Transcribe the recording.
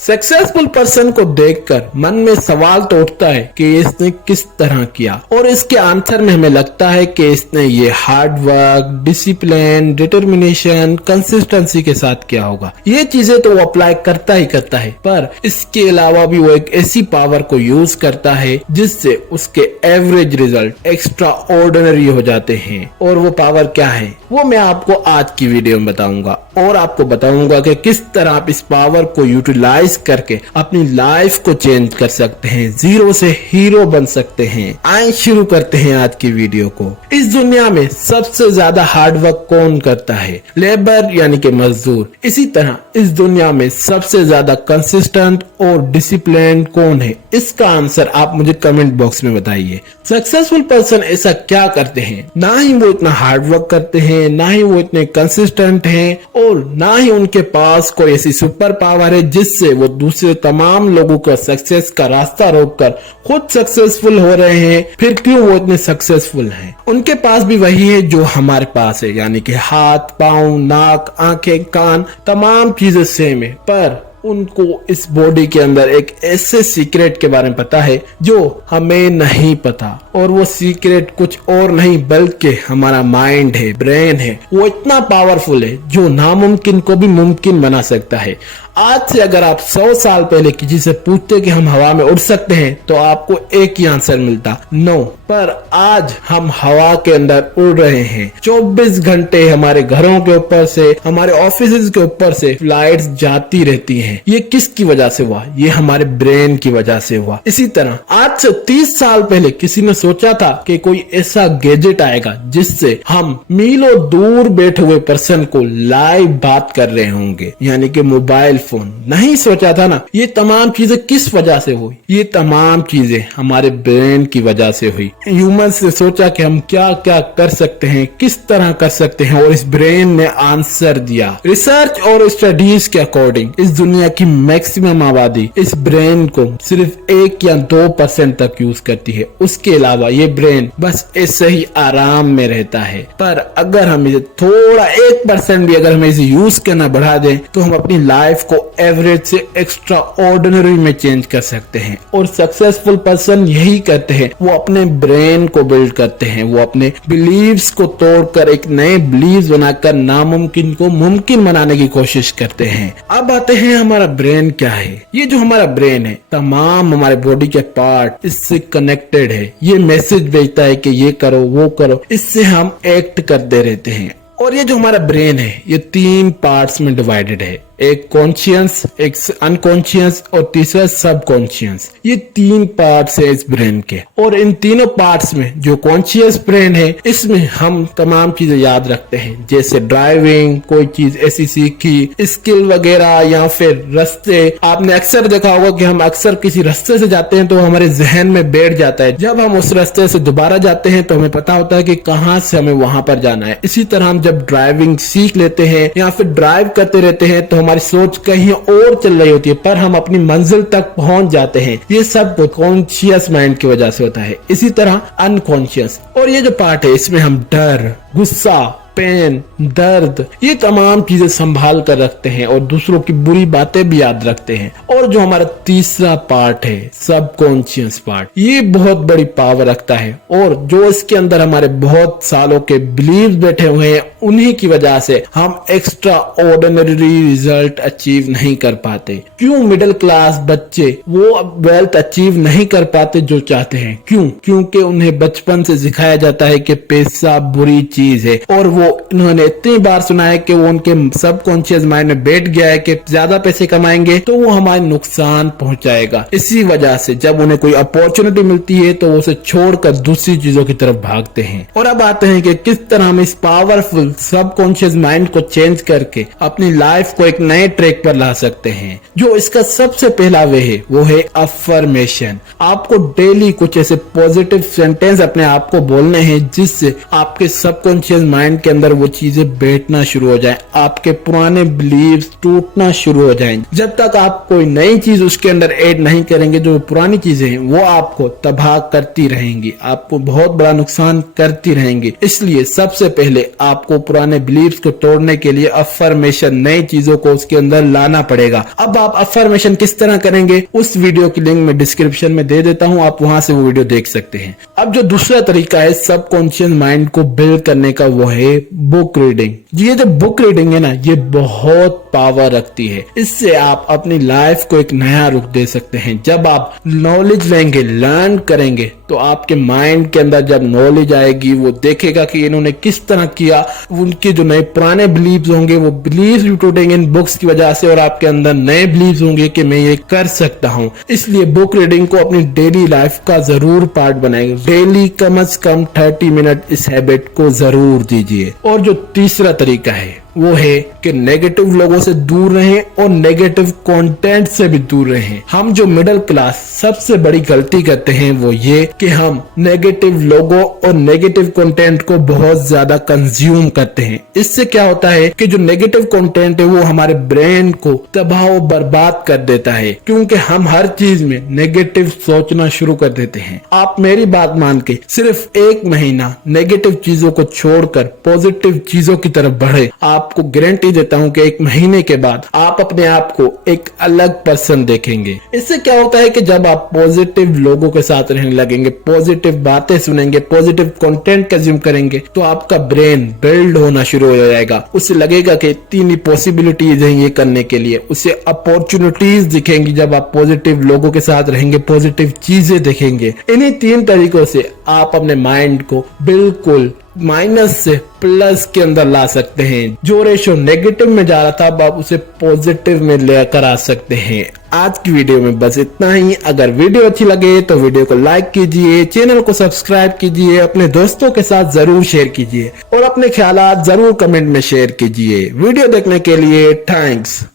Successful person को देखकर मन में सवाल तो उठता है कि इसने किस तरह किया, और इसके आंसर में हमें लगता है कि इसने ये hard work, discipline, determination, consistency के साथ किया होगा। ये चीजें तो वो अप्लाई करता ही करता है, पर इसके अलावा भी वो एक ऐसी पावर को यूज करता है जिससे उसके एवरेज रिजल्ट एक्स्ट्रा ऑर्डिनरी हो जाते हैं। और वो पावर क्या है वो मैं आपको आज की वीडियो में बताऊंगा, और आपको बताऊंगा कि किस तरह आप इस पावर को यूटिलाइज करके अपनी लाइफ को चेंज कर सकते हैं, जीरो से हीरो बन सकते हैं। आइए शुरू करते हैं आज की वीडियो को। इस दुनिया में सबसे ज्यादा हार्ड वर्क कौन करता है? लेबर यानी कि मजदूर। इसी तरह इस दुनिया में सबसे ज्यादा कंसिस्टेंट और डिसिप्लिन कौन है? इसका आंसर आप मुझे कमेंट बॉक्स में बताइए। सक्सेसफुल पर्सन ऐसा क्या करते हैं? ना ही वो इतना हार्ड वर्क करते हैं, ना ही वो इतने कंसिस्टेंट हैं, और ना ही उनके पास कोई ऐसी सुपर पावर है जिससे वो दूसरे तमाम लोगों का सक्सेस का रास्ता रोककर खुद सक्सेसफुल हो रहे हैं। फिर क्यों वो इतने सक्सेसफुल हैं? उनके पास भी वही है जो हमारे पास है, यानी कि हाथ, पाँव, नाक, आंखें, कान, तमाम चीजें सेम है, पर उनको इस बॉडी के अंदर एक ऐसे सीक्रेट के बारे में पता है जो हमें नहीं पता, और वो सीक्रेट कुछ और नहीं बल्कि हमारा माइंड है, ब्रेन है। वो इतना पावरफुल है जो नामुमकिन को भी मुमकिन बना सकता है। आज से अगर आप 100 साल पहले किसी से पूछते कि हम हवा में उड़ सकते हैं तो आपको एक ही आंसर मिलता, नो। पर आज हम हवा के अंदर उड़ रहे हैं। 24 घंटे हमारे घरों के ऊपर से, हमारे ऑफिस के ऊपर से फ्लाइट्स जाती रहती हैं। ये किसकी वजह से हुआ? ये हमारे ब्रेन की वजह से हुआ। इसी तरह आज से 30 साल पहले किसी ने सोचा था कि कोई ऐसा गैजेट आएगा जिससे हम मीलों दूर बैठे हुए पर्सन को लाइव बात कर रहे होंगे, यानी कि मोबाइल फोन। नहीं सोचा था ना। ये तमाम चीजें किस वजह से हुई? ये तमाम चीजें हमारे ब्रेन की वजह से हुई। ह्यूमंस ने सोचा कि हम क्या क्या कर सकते हैं, किस तरह कर सकते हैं, और इस ब्रेन ने आंसर दिया। रिसर्च और स्टडीज के अकॉर्डिंग इस दुनिया की मैक्सिमम आबादी इस ब्रेन को सिर्फ 1 या 2% तक यूज करती है। उसके अलावा ये ब्रेन बस ऐसे ही आराम में रहता है। पर अगर हम इसे थोड़ा 1% भी अगर हम इसे यूज करना बढ़ा दें तो हम अपनी लाइफ को एवरेज से एक्स्ट्रा ऑर्डिनरी में चेंज कर सकते हैं। और सक्सेसफुल पर्सन यही करते हैं, वो अपने ब्रेन को बिल्ड करते हैं। वो अपने बिलीव्स को तोड़कर एक नए बिलीव्स बनाकर नामुमकिन को मुमकिन बनाने की कोशिश करते हैं। अब आते हैं हमारा ब्रेन क्या है। ये जो हमारा ब्रेन है, तमाम हमारे बॉडी के पार्ट इससे कनेक्टेड है। ये मैसेज भेजता है कि ये करो, वो करो, इससे हम एक्ट करते रहते हैं। और ये जो हमारा ब्रेन है ये 3 पार्ट्स में डिवाइडेड है, एक कॉन्शियस, एक अनकॉन्शियस और तीसरा सब कॉन्शियस। ये 3 पार्ट्स है इस ब्रेन के। और इन तीनों पार्ट्स में जो कॉन्शियस ब्रेन है इसमें हम तमाम चीजें याद रखते हैं, जैसे ड्राइविंग, कोई चीज ऐसी सीखी, स्किल वगैरह, या फिर रास्ते। आपने अक्सर देखा होगा कि हम अक्सर किसी रास्ते से जाते हैं तो हमारे जहन में बैठ जाता है। जब हम उस रास्ते से दोबारा जाते हैं तो हमें पता होता है कि कहाँ से हमें वहां पर जाना है। इसी तरह हम जब ड्राइविंग सीख लेते हैं या फिर ड्राइव करते रहते हैं तो हमारी सोच कहीं और चल रही होती है, पर हम अपनी मंजिल तक पहुंच जाते हैं। ये सब कॉन्शियस माइंड की वजह से होता है। इसी तरह अनकॉन्शियस, और ये जो पार्ट है इसमें हम डर, गुस्सा, पेन, दर्द, ये तमाम चीजें संभाल कर रखते हैं और दूसरों की बुरी बातें भी याद रखते हैं। और जो हमारा तीसरा पार्ट है सब कॉन्शियस पार्ट, ये बहुत बड़ी पावर रखता है, और जो इसके अंदर हमारे बहुत सालों के बिलीव बैठे हुए हैं, उन्हीं की वजह से हम एक्स्ट्रा ऑर्डिनरी रिजल्ट अचीव नहीं कर पाते। क्यों मिडिल क्लास बच्चे वो वेल्थ अचीव नहीं कर पाते जो चाहते हैं? क्यों? क्योंकि उन्हें बचपन से सिखाया जाता है कि पैसा बुरी चीज है, और वो इन्होंने इतनी बार सुना है कि वो उनके सबकॉन्शियस माइंड में बैठ गया है कि ज्यादा पैसे कमाएंगे तो वो हमारे नुकसान पहुंचाएगा। इसी वजह से जब उन्हें कोई अपॉर्चुनिटी मिलती है तो वो उसे छोड़कर दूसरी चीजों की तरफ भागते हैं। और अब आते हैं कि किस तरह हम इस पावरफुल सबकॉन्शियस माइंड को चेंज करके अपनी लाइफ को एक नए ट्रैक पर ला सकते हैं। जो इसका सबसे पहला वे है वो है अफर्मेशन। आपको डेली कुछ ऐसे पॉजिटिव सेंटेंस अपने आप को बोलने हैं जिससे आपके सबकॉन्शियस माइंड के अंदर वो चीजें बैठना शुरू हो जाए, आपके पुराने बिलीव्स टूटना शुरू हो जाएं। जब तक आप कोई नई चीज उसके अंदर ऐड नहीं करेंगे, जो पुरानी चीजें हैं वो आपको तबाह करती रहेंगी, आपको बहुत बड़ा नुकसान करती रहेंगी। इसलिए सबसे पहले आपको पुराने बिलीव्स को तोड़ने के लिए अफर्मेशन, नई चीजों को उसके अंदर लाना पड़ेगा। अब आप अफर्मेशन किस तरह करेंगे, उस वीडियो की लिंक मैं डिस्क्रिप्शन में दे देता हूं, आप वहां से वो वीडियो देख सकते हैं। अब जो दूसरा तरीका है सबकॉन्शियस माइंड को बिल्ड करने का, वो है बुक रीडिंग। ये जो बुक रीडिंग है ना, ये बहुत पावर रखती है। इससे आप अपनी लाइफ को एक नया रुख दे सकते हैं। जब आप नॉलेज लेंगे, लर्न करेंगे, तो आपके माइंड के अंदर जब नॉलेज आएगी, वो देखेगा कि इन्होंने किस तरह किया। उनके जो नए पुराने बिलीव्स होंगे, वो बिलीव्स भी टूटेंगे इन बुक्स की वजह से, और आपके अंदर नए बिलीव्स होंगे कि मैं ये कर सकता हूं। इसलिए बुक रीडिंग को अपनी डेली लाइफ का जरूर पार्ट बनाएंगे। डेली कम से कम 30 मिनट इस हैबिट को जरूर दीजिए। और जो तीसरा तरीका है वो है कि नेगेटिव लोगों से दूर रहें और नेगेटिव कंटेंट से भी दूर रहें। हम जो मिडिल क्लास सबसे बड़ी गलती करते हैं वो ये कि हम नेगेटिव लोगों और नेगेटिव कंटेंट को बहुत ज्यादा कंज्यूम करते हैं। इससे क्या होता है कि जो नेगेटिव कंटेंट है वो हमारे ब्रेन को तबाह और बर्बाद कर देता है, क्योंकि हम हर चीज में नेगेटिव सोचना शुरू कर देते हैं। आप मेरी बात मान के सिर्फ 1 महीना नेगेटिव चीजों को छोड़कर पॉजिटिव चीजों की तरफ बढ़े, आपको गारंटी देता हूं कि 1 महीने के बाद आप अपने आप को एक अलग पर्सन देखेंगे। इससे क्या होता है कि जब आप पॉजिटिव लोगों के साथ रहने लगेंगे, पॉजिटिव बातें सुनेंगे, पॉजिटिव कंटेंट कंज्यूम करेंगे, तो आपका ब्रेन बिल्ड होना शुरू हो जाएगा। उसे लगेगा कि इतनी पॉसिबिलिटीज है ये करने के लिए, उसे अपॉर्चुनिटीज दिखेंगी। जब आप पॉजिटिव लोगों के साथ रहेंगे, पॉजिटिव चीजें देखेंगे। इन्हीं 3 तरीकों से आप अपने माइंड को बिल्कुल माइनस से प्लस के अंदर ला सकते हैं। जो रेशो नेगेटिव में जा रहा था, अब आप उसे पॉजिटिव में लेकर आ सकते हैं। आज की वीडियो में बस इतना ही। अगर वीडियो अच्छी लगे तो वीडियो को लाइक कीजिए, चैनल को सब्सक्राइब कीजिए, अपने दोस्तों के साथ जरूर शेयर कीजिए और अपने ख्यालात जरूर कमेंट में शेयर कीजिए। वीडियो देखने के लिए थैंक्स।